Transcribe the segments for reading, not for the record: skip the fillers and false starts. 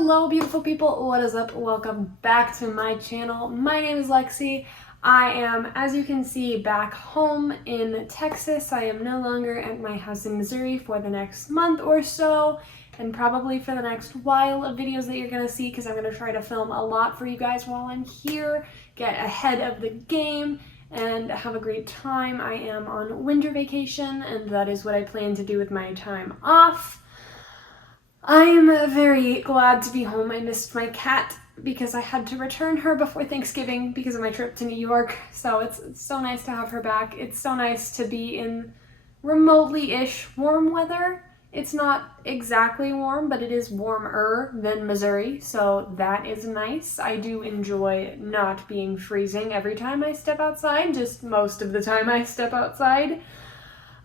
Hello beautiful people, what is up? Welcome back to my channel. My name is Lexi. I am, as you can see, back home in Texas. I am no longer at my house in Missouri for the next month or so, and probably for the next while of videos that you're gonna see, because I'm gonna try to film a lot for you guys while I'm here, get ahead of the game, and have a great time. I am on winter vacation, and that is what I plan to do with my time off. I am very glad to be home. I missed my cat because I had to return her before Thanksgiving because of my trip to New York. So it's so nice to have her back. It's so nice to be in remotely-ish warm weather. It's not exactly warm, but it is warmer than Missouri, so that is nice. I do enjoy not being freezing every time I step outside, just most of the time I step outside.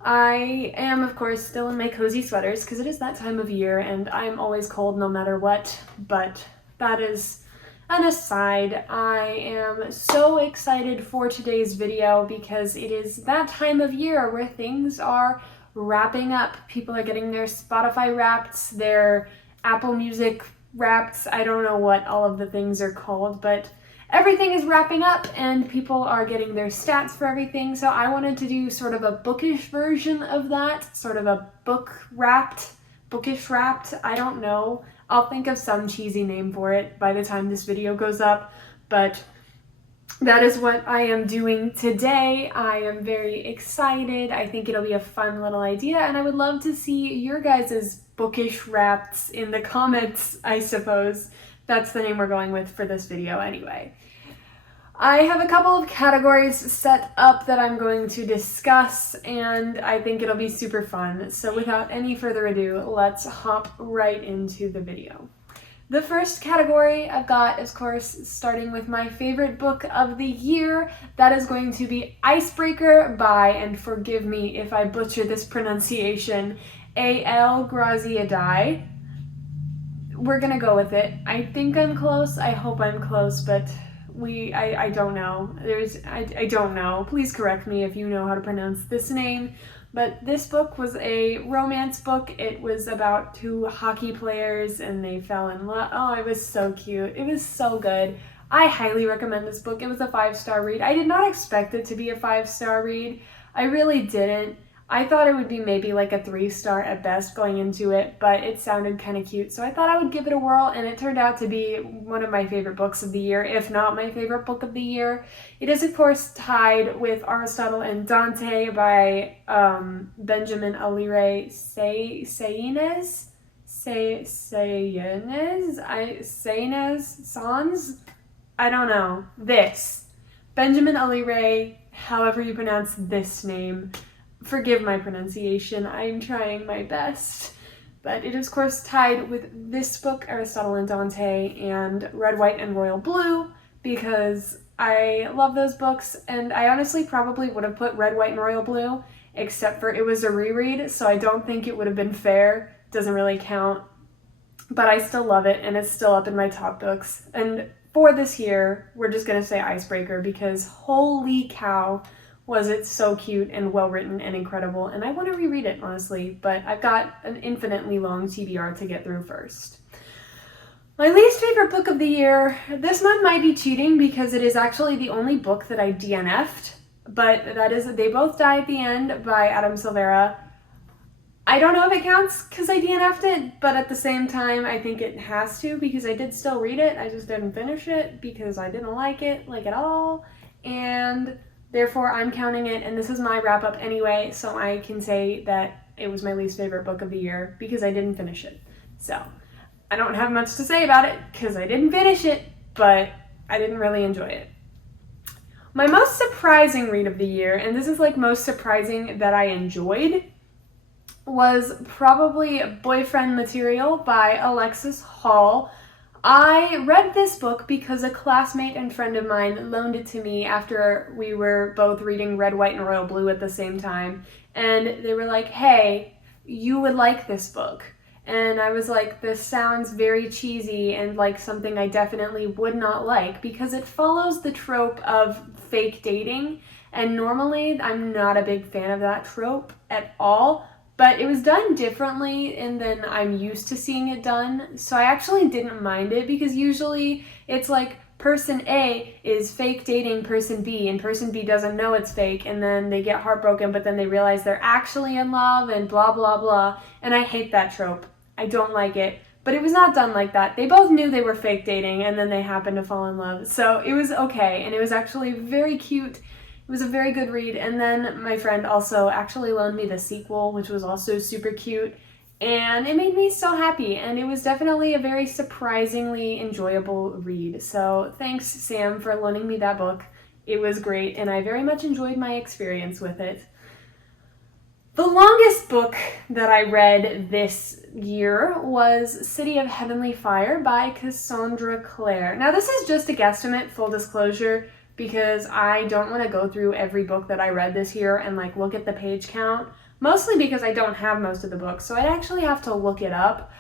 I am, of course, still in my cozy sweaters because it is that time of year and I'm always cold no matter what, but that is an aside. I am so excited for today's video because it is that time of year where things are wrapping up. People are getting their Spotify Wrappeds, their Apple Music Wrappeds. I don't know what all of the things are called, but everything is wrapping up and people are getting their stats for everything, so I wanted to do sort of a bookish version of that, sort of a bookish wrapped, I don't know. I'll think of some cheesy name for it by the time this video goes up, but that is what I am doing today. I am very excited. I think it'll be a fun little idea, and I would love to see your guys' bookish wraps in the comments, I suppose. That's the name we're going with for this video anyway. I have a couple of categories set up that I'm going to discuss, and I think it'll be super fun. So without any further ado, let's hop right into the video. The first category I've got, of course, starting with my favorite book of the year. That is going to be Icebreaker by, and forgive me if I butcher this pronunciation, A.L. Graziadei. We're gonna go with it. I think I'm close. I hope I'm close, but I don't know. I don't know. Please correct me if you know how to pronounce this name. But this book was a romance book. It was about two hockey players and they fell in love. Oh, it was so cute. It was so good. I highly recommend this book. It was a 5-star read. I did not expect it to be a 5-star read. I really didn't. I thought it would be maybe like a 3-star at best going into it, but it sounded kind of cute, so I thought I would give it a whirl, and it turned out to be one of my favorite books of the year, if not my favorite book of the year. It is, of course, tied with Aristotle and Dante by Benjamin Alire Sans? I don't know. Benjamin Alire, however you pronounce this name. Forgive my pronunciation, I'm trying my best. But it is, of course, tied with this book, Aristotle and Dante, and Red, White, and Royal Blue, because I love those books, and I honestly probably would have put Red, White, and Royal Blue, except for it was a reread, so I don't think it would have been fair. It doesn't really count. But I still love it, and it's still up in my top books. And for this year, we're just gonna say Icebreaker, because holy cow, was it so cute and well written and incredible, and I want to reread it, honestly, but I've got an infinitely long TBR to get through first. My least favorite book of the year, this one might be cheating because it is actually the only book that I DNF'd, but that is They Both Die at the End by Adam Silvera. I don't know if it counts because I DNF'd it, but at the same time, I think it has to because I did still read it. I just didn't finish it because I didn't like it, like at all, and therefore, I'm counting it, and this is my wrap-up anyway, so I can say that it was my least favorite book of the year because I didn't finish it. So, I don't have much to say about it because I didn't finish it, but I didn't really enjoy it. My most surprising read of the year, and this is like most surprising that I enjoyed, was probably Boyfriend Material by Alexis Hall. I read this book because a classmate and friend of mine loaned it to me after we were both reading Red, White, and Royal Blue at the same time. And they were like, hey, you would like this book. And I was like, this sounds very cheesy and like something I definitely would not like because it follows the trope of fake dating. And normally I'm not a big fan of that trope at all. but it was done differently and then I'm used to seeing it done. So I actually didn't mind it because usually it's like person A is fake dating person B and person B doesn't know it's fake and then they get heartbroken but then they realize they're actually in love and blah blah blah. And I hate that trope. I don't like it. But it was not done like that. They both knew they were fake dating and then they happened to fall in love. So it was okay and it was actually very cute. It was a very good read, and then my friend also actually loaned me the sequel, which was also super cute, and it made me so happy, and it was definitely a very surprisingly enjoyable read. So thanks, Sam, for loaning me that book. It was great, and I very much enjoyed my experience with it. The longest book that I read this year was City of Heavenly Fire by Cassandra Clare. Now, this is just a guesstimate, full disclosure, because I don't want to go through every book that I read this year and like look at the page count, mostly because I don't have most of the books, so I'd actually have to look it up.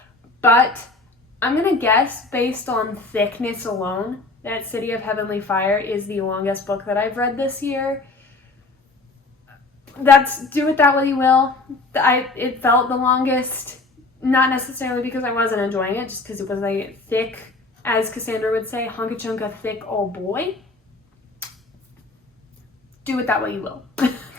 But I'm going to guess, based on thickness alone, that City of Heavenly Fire is the longest book that I've read this year. Do with that what you will. It felt the longest, not necessarily because I wasn't enjoying it, just because it was a thick, as Cassandra would say, hunka chunka thick old boy. Do with that what you will.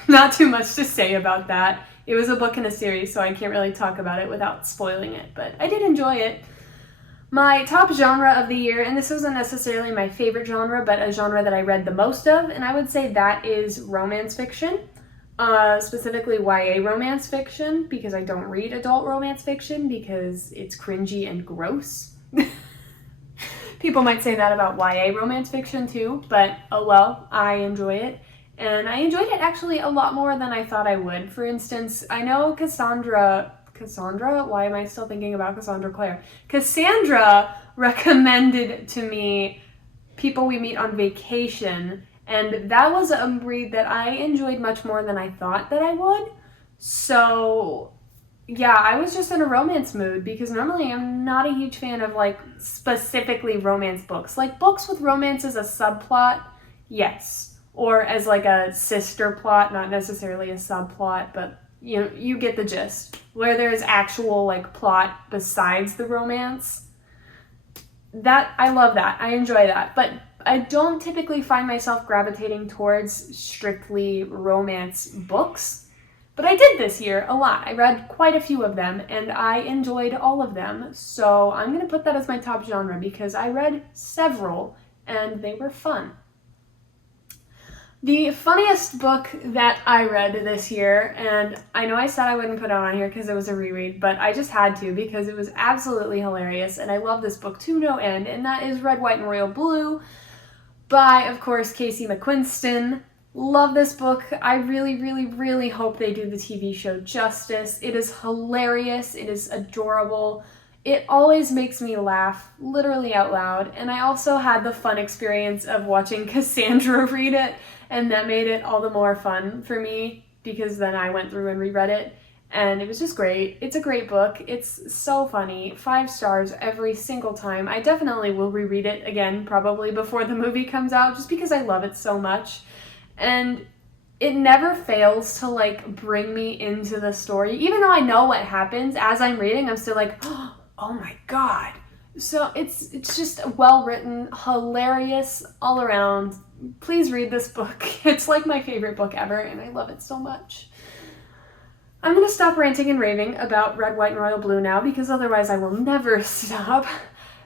Not too much to say about that. It was a book in a series, so I can't really talk about it without spoiling it, but I did enjoy it. My top genre of the year, and this wasn't necessarily my favorite genre, but a genre that I read the most of, and I would say that is romance fiction, specifically YA romance fiction, because I don't read adult romance fiction because it's cringy and gross. People might say that about YA romance fiction too, but oh well, I enjoy it. And I enjoyed it actually a lot more than I thought I would. For instance, I know Cassandra, why am I still thinking about Cassandra Clare? Cassandra recommended to me People We Meet on Vacation, and that was a read that I enjoyed much more than I thought that I would. So yeah, I was just in a romance mood because normally I'm not a huge fan of like specifically romance books. Like books with romance as a subplot, yes. Or as like a sister plot, not necessarily a subplot, but you know, you get the gist. Where there's actual like plot besides the romance. That, I love that. I enjoy that. But I don't typically find myself gravitating towards strictly romance books. But I did this year a lot. I read quite a few of them and I enjoyed all of them. So I'm going to put that as my top genre because I read several and they were fun. The funniest book that I read this year, and I know I said I wouldn't put it on here because it was a reread, but I just had to because it was absolutely hilarious, and I love this book to no end, and that is Red, White, and Royal Blue by, of course, Casey McQuiston. Love this book. I really, really, really hope they do the TV show justice. It is hilarious. It is adorable. It always makes me laugh, literally out loud, and I also had the fun experience of watching Cassandra read it, and that made it all the more fun for me because then I went through and reread it, and it was just great. It's a great book. It's so funny. 5 stars every single time. I definitely will reread it again, probably before the movie comes out, just because I love it so much, and it never fails to like bring me into the story. Even though I know what happens, as I'm reading, I'm still like, oh my god. So it's just well written, hilarious all around. Please read this book. It's like my favorite book ever and I love it so much. I'm going to stop ranting and raving about Red, White, and Royal Blue now because otherwise I will never stop.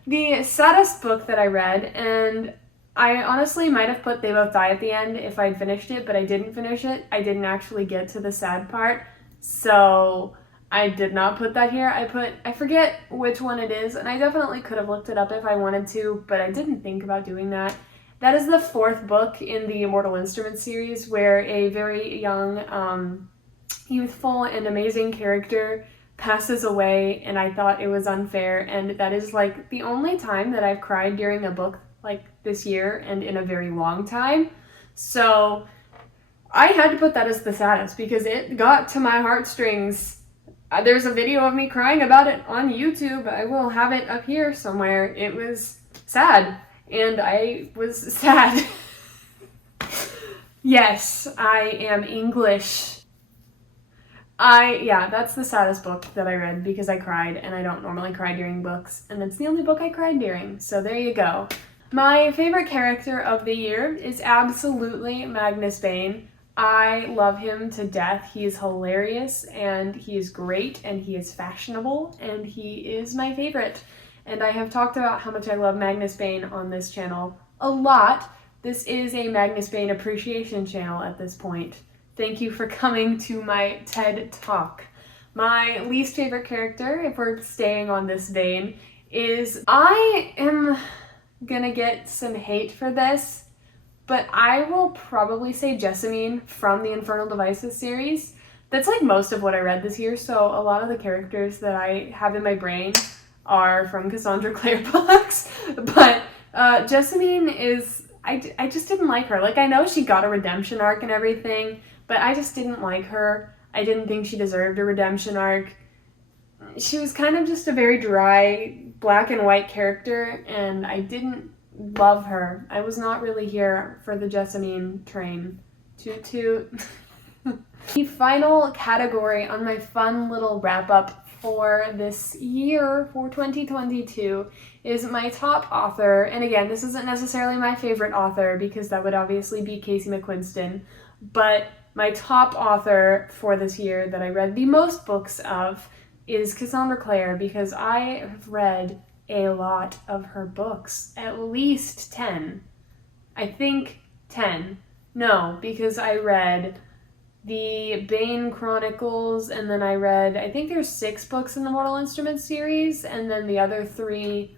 The saddest book that I read, and I honestly might have put They Both Die at the end if I'd finished it, but I didn't finish it. I didn't actually get to the sad part, so I did not put that here. I forget which one it is, and I definitely could have looked it up if I wanted to, but I didn't think about doing that. That is the 4th book in the Immortal Instruments series where a very young, youthful and amazing character passes away, and I thought it was unfair, and that is like the only time that I've cried during a book like this year and in a very long time. So I had to put that as the saddest because it got to my heartstrings. There's a video of me crying about it on YouTube. I will have it up here somewhere. It was sad, and I was sad. Yes, I am English. Yeah, that's the saddest book that I read because I cried, and I don't normally cry during books, and it's the only book I cried during, so there you go. My favorite character of the year is absolutely Magnus Bane. I love him to death. He is hilarious, and he is great, and he is fashionable, and he is my favorite. And I have talked about how much I love Magnus Bane on this channel a lot. This is a Magnus Bane appreciation channel at this point. Thank you for coming to my TED Talk. My least favorite character, if we're staying on this vein, is, I am gonna get some hate for this, but I will probably say Jessamine from the Infernal Devices series. That's like most of what I read this year, so a lot of the characters that I have in my brain are from Cassandra Clare books, but Jessamine is, I just didn't like her. Like, I know she got a redemption arc and everything, but I just didn't like her. I didn't think she deserved a redemption arc. She was kind of just a very dry, black and white character, and I didn't love her. I was not really here for the Jessamine train. Toot toot. The final category on my fun little wrap-up for this year, for 2022, is my top author. And again, this isn't necessarily my favorite author, because that would obviously be Casey McQuiston, but my top author for this year that I read the most books of is Cassandra Clare, because I have read a lot of her books. At least 10. I think 10. No, because I read the Bane Chronicles, and then I read, I think there's 6 books in the Mortal Instruments series, and then the other 3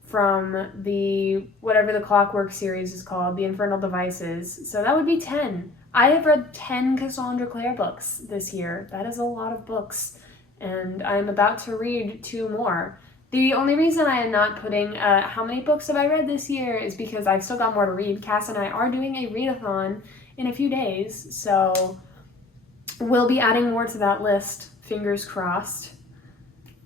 from the, whatever the Clockwork series is called, the Infernal Devices. So that would be 10. I have read 10 Cassandra Clare books this year. That is a lot of books, and I'm about to read 2 more. The only reason I am not putting how many books have I read this year is because I've still got more to read. Cass and I are doing a readathon in a few days, so we'll be adding more to that list, fingers crossed.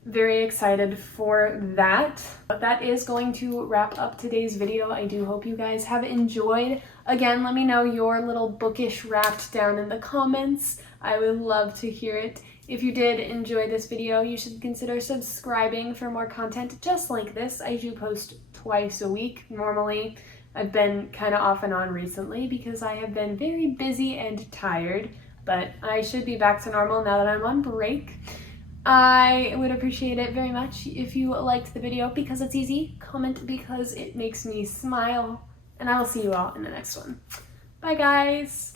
Very excited for that. But that is going to wrap up today's video. I do hope you guys have enjoyed. Again, let me know your little bookish wrapped down in the comments. I would love to hear it. If you did enjoy this video, you should consider subscribing for more content just like this. I do post twice a week normally. I've been kind of off and on recently because I have been very busy and tired, but I should be back to normal now that I'm on break. I would appreciate it very much if you liked the video because it's easy, comment because it makes me smile, and I will see you all in the next one. Bye guys!